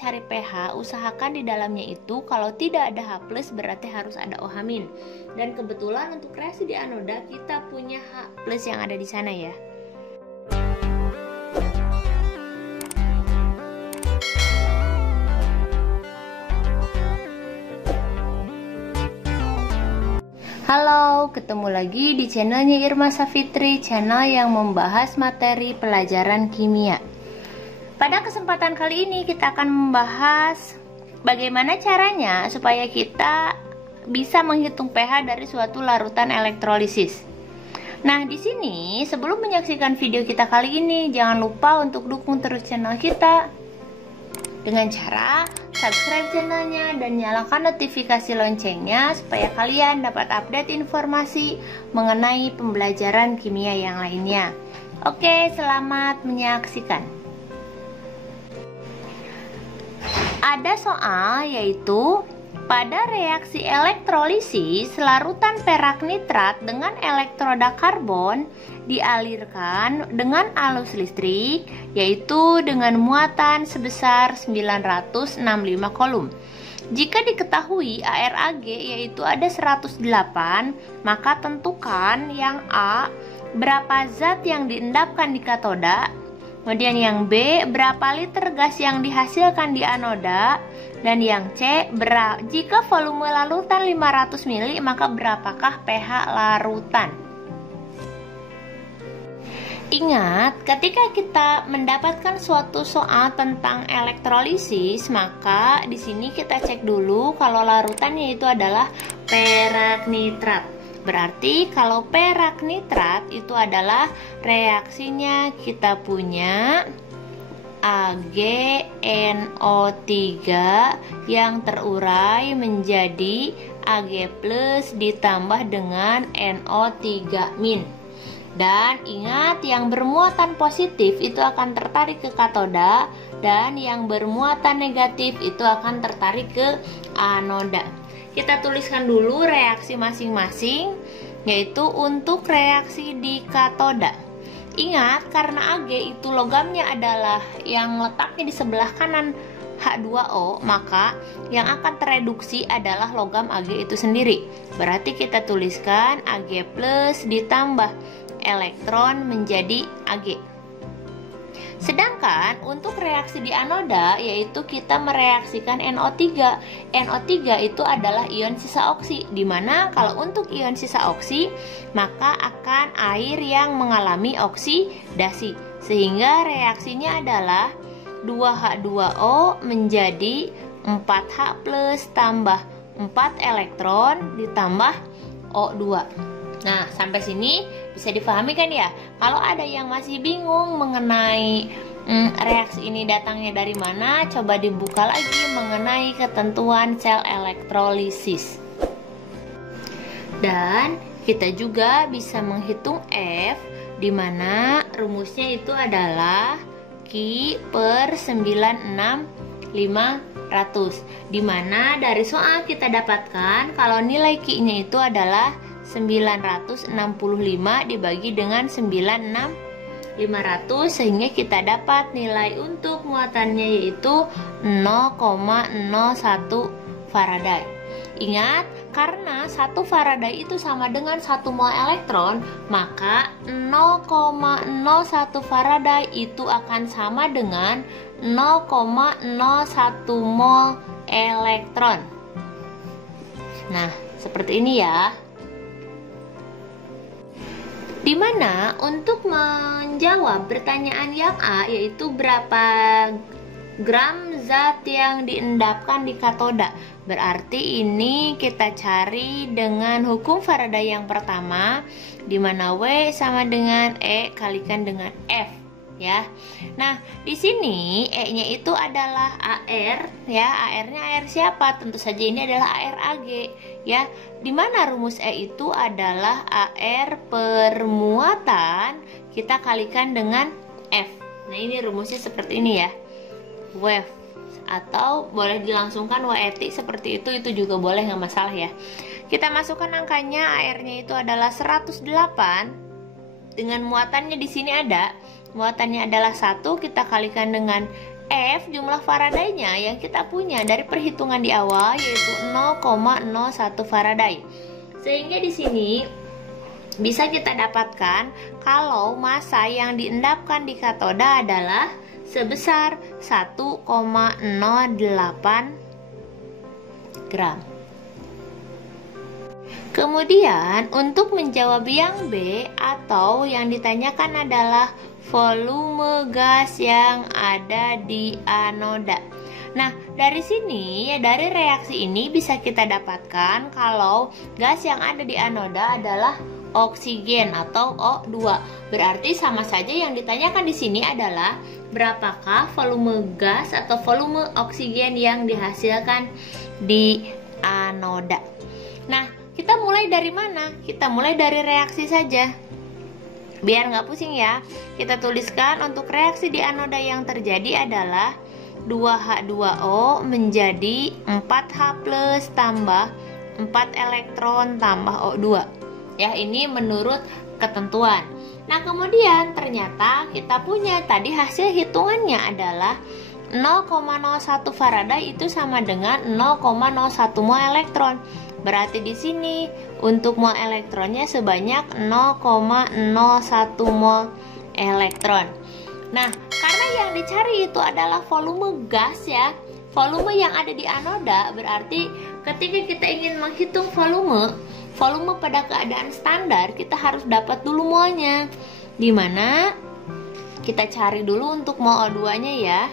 cari pH, usahakan di dalamnya itu kalau tidak ada H+ berarti harus ada OH-. Dan kebetulan untuk reaksi di anoda kita punya H+ yang ada di sana ya. Halo, ketemu lagi di channelnya Irma Safitri, channel yang membahas materi pelajaran kimia. Pada kesempatan kali ini kita akan membahas bagaimana caranya supaya kita bisa menghitung pH dari suatu larutan elektrolisis. Nah, di sini sebelum menyaksikan video kita kali ini, jangan lupa untuk dukung terus channel kita dengan cara subscribe channelnya dan nyalakan notifikasi loncengnya supaya kalian dapat update informasi mengenai pembelajaran kimia yang lainnya. Oke, selamat menyaksikan. Ada soal yaitu pada reaksi elektrolisis larutan perak nitrat dengan elektroda karbon dialirkan dengan arus listrik yaitu dengan muatan sebesar 965 kolom. Jika diketahui ARAG yaitu ada 108, maka tentukan yang A berapa zat yang diendapkan di katoda, kemudian yang B berapa liter gas yang dihasilkan di anoda, dan yang C jika volume larutan 500 ml maka berapakah pH larutan. Ingat, ketika kita mendapatkan suatu soal tentang elektrolisis, maka di sini kita cek dulu kalau larutannya itu adalah perak nitrat. Berarti kalau perak nitrat itu adalah reaksinya kita punya AgNO3 yang terurai menjadi Ag+ ditambah dengan NO3-. Dan ingat, yang bermuatan positif itu akan tertarik ke katoda dan yang bermuatan negatif itu akan tertarik ke anoda. Kita tuliskan dulu reaksi masing-masing, yaitu untuk reaksi di katoda. Ingat, karena Ag itu logamnya adalah yang letaknya di sebelah kanan H2O, maka yang akan tereduksi adalah logam Ag itu sendiri. Berarti kita tuliskan Ag+ ditambah elektron menjadi Ag. Sedangkan untuk reaksi di anoda yaitu kita mereaksikan NO3. NO3 itu adalah ion sisa oksi, dimana kalau untuk ion sisa oksi maka akan air yang mengalami oksidasi, sehingga reaksinya adalah 2H2O menjadi 4H+ tambah 4 elektron ditambah O2. Nah, sampai sini bisa difahami kan ya? Kalau ada yang masih bingung mengenai reaksi ini datangnya dari mana, coba dibuka lagi mengenai ketentuan sel elektrolisis. Dan kita juga bisa menghitung F, di mana rumusnya itu adalah Ki per 96500, di mana dari soal kita dapatkan kalau nilai Ki-nya itu adalah 965 dibagi dengan 96500, sehingga kita dapat nilai untuk muatannya yaitu 0,01 Faraday. Ingat, karena 1 Faraday itu sama dengan 1 mol elektron, maka 0,01 Faraday itu akan sama dengan 0,01 mol elektron. Nah, seperti ini ya. Dimana untuk menjawab pertanyaan yang A yaitu berapa gram zat yang diendapkan di katoda, berarti ini kita cari dengan hukum Faraday yang pertama, dimana W sama dengan E kalikan dengan F ya. Nah, di sini E-nya itu adalah AR ya. AR-nya AR siapa? Tentu saja ini adalah AR Ag ya. Di mana rumus E itu adalah AR per muatan kita kalikan dengan F. Nah, ini rumusnya seperti ini ya. WEF atau boleh dilangsungkan WET seperti itu juga boleh, nggak masalah ya. Kita masukkan angkanya, AR-nya itu adalah 108 dengan muatannya di sini ada. Muatannya adalah 1, kita kalikan dengan F jumlah Faradaynya yang kita punya dari perhitungan di awal yaitu 0,01 Faraday. Sehingga di sini bisa kita dapatkan kalau massa yang diendapkan di katoda adalah sebesar 1,08 gram. Kemudian untuk menjawab yang B atau yang ditanyakan adalah volume gas yang ada di anoda. Nah, dari sini, dari reaksi ini bisa kita dapatkan kalau gas yang ada di anoda adalah oksigen atau O2. Berarti sama saja yang ditanyakan di sini adalah berapakah volume gas atau volume oksigen yang dihasilkan di anoda. Nah, kita mulai dari mana? Kita mulai dari reaksi saja. Biar nggak pusing ya, kita tuliskan untuk reaksi di anoda yang terjadi adalah 2H2O menjadi 4H+ tambah 4 elektron tambah O2. Ya, ini menurut ketentuan. Nah, kemudian ternyata kita punya tadi hasil hitungannya adalah 0,01 Faraday itu sama dengan 0,01 mol elektron. Berarti di sini untuk mol elektronnya sebanyak 0,01 mol elektron. Nah, karena yang dicari itu adalah volume gas ya, volume yang ada di anoda, berarti ketika kita ingin menghitung volume pada keadaan standar, kita harus dapat dulu molnya. Dimana kita cari dulu untuk mol O2-nya ya.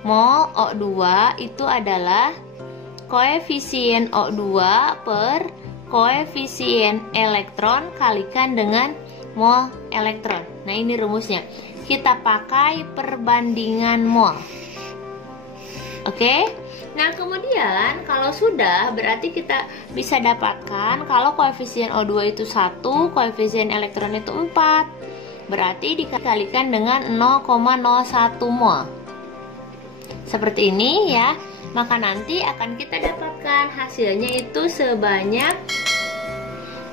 Mol O2 itu adalah koefisien O2 per koefisien elektron kalikan dengan mol elektron. Nah, ini rumusnya. Kita pakai perbandingan mol. Oke? Nah, kemudian kalau sudah berarti kita bisa dapatkan kalau koefisien O2 itu 1, koefisien elektron itu 4. Berarti dikalikan dengan 0,01 mol. Seperti ini ya. Maka nanti akan kita dapatkan hasilnya itu sebanyak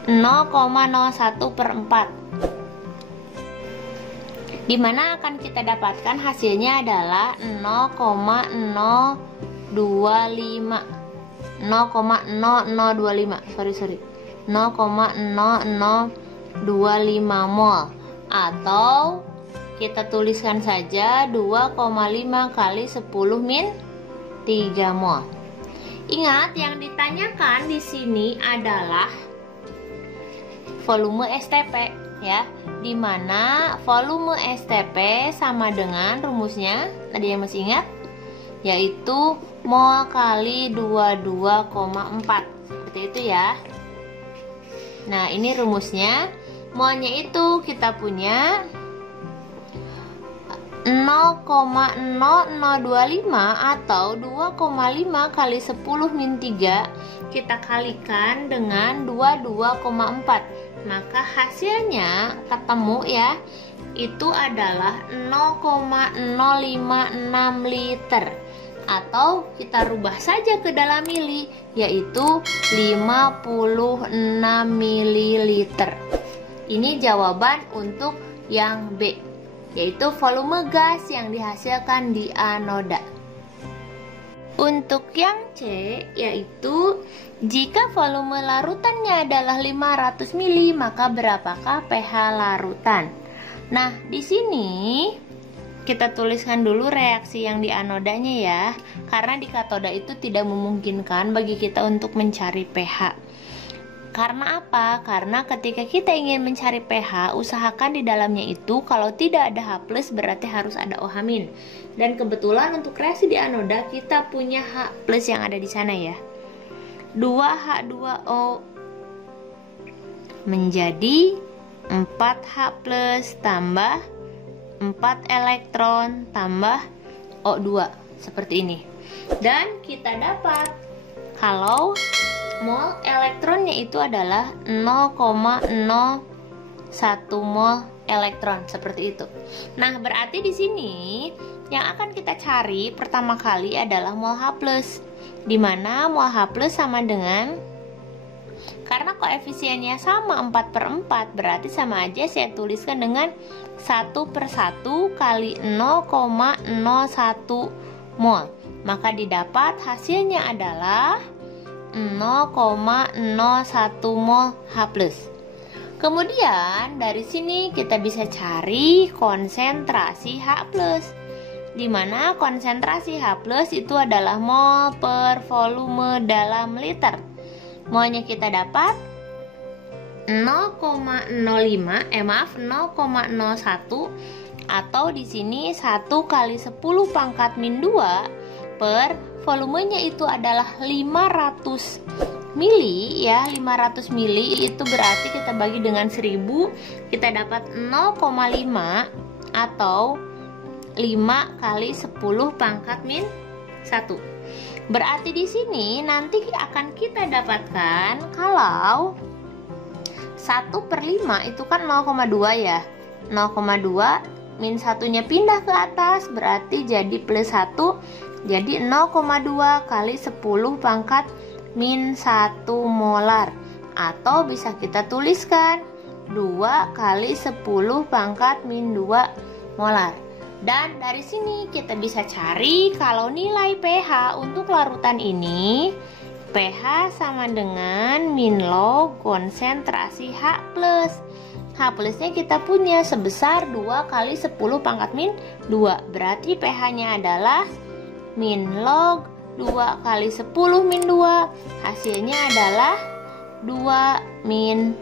0,01 per 4. Dimana akan kita dapatkan hasilnya adalah 0,0025 mol, atau kita tuliskan saja 2,5 kali 10 min 3 mol. Ingat, yang ditanyakan di sini adalah volume STP ya, dimana volume STP sama dengan rumusnya, ada yang masih ingat? Yaitu mol kali 22,4, seperti itu ya. Nah, ini rumusnya. Molnya itu kita punya 0,0025 atau 2,5 kali 10 min 3 kita kalikan dengan 22,4, maka hasilnya ketemu ya, itu adalah 0,056 liter, atau kita rubah saja ke dalam mili, yaitu 56 mililiter. Ini jawaban untuk yang B, yaitu volume gas yang dihasilkan di anoda. Untuk yang C, yaitu jika volume larutannya adalah 500 mili, maka berapakah pH larutan? Nah, di sini kita tuliskan dulu reaksi yang di anodanya ya, karena di katoda itu tidak memungkinkan bagi kita untuk mencari pH. Karena apa? Karena ketika kita ingin mencari pH, usahakan di dalamnya itu kalau tidak ada H+ berarti harus ada OH-. Dan kebetulan untuk reaksi di anoda kita punya H+ yang ada di sana ya. 2H2O menjadi 4H+ tambah 4 elektron tambah O2, seperti ini. Dan kita dapat kalau mol elektronnya itu adalah 0,01 mol elektron, seperti itu. Nah, berarti di sini yang akan kita cari pertama kali adalah mol H+, di mana mol H+ sama dengan Karena koefisiennya sama 4/4, berarti sama aja saya tuliskan dengan 1/1 kali 0,01 mol. Maka didapat hasilnya adalah 0,01 mol H+. Kemudian dari sini kita bisa cari konsentrasi H+, di mana konsentrasi H+ itu adalah mol per volume dalam liter. Molnya kita dapat 0,01 atau di sini 1 kali 10 pangkat min 2 per volumenya itu adalah 500 mili ya, 500 mili itu berarti kita bagi dengan 1000, kita dapat 0,5 atau 5 kali 10 pangkat min 1. Berarti di sini nanti akan kita dapatkan kalau 1/5 itu kan 0,2 ya. 0,2 min 1-nya pindah ke atas berarti jadi +1. Jadi 0,2 kali 10 pangkat min 1 molar, atau bisa kita tuliskan 2 kali 10 pangkat min 2 molar. Dan dari sini kita bisa cari kalau nilai pH untuk larutan ini, pH sama dengan min log konsentrasi H+. H+-nya kita punya sebesar 2 kali 10 pangkat min 2, berarti pH-nya adalah min log 2 kali 10 min 2, hasilnya adalah 2 min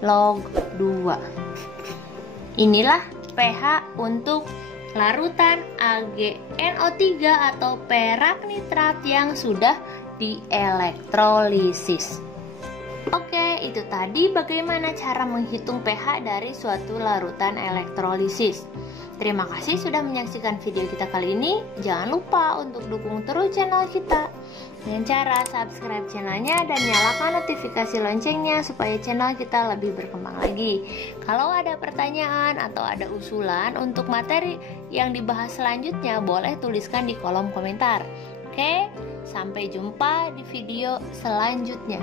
log 2. Inilah pH untuk larutan AgNO3 atau perak nitrat yang sudah dielektrolisis. Oke, itu tadi bagaimana cara menghitung pH dari suatu larutan elektrolisis. Terima kasih sudah menyaksikan video kita kali ini. Jangan lupa untuk dukung terus channel kita dengan cara subscribe channelnya dan nyalakan notifikasi loncengnya supaya channel kita lebih berkembang lagi. Kalau ada pertanyaan atau ada usulan untuk materi yang dibahas selanjutnya, boleh tuliskan di kolom komentar. Oke, sampai jumpa di video selanjutnya.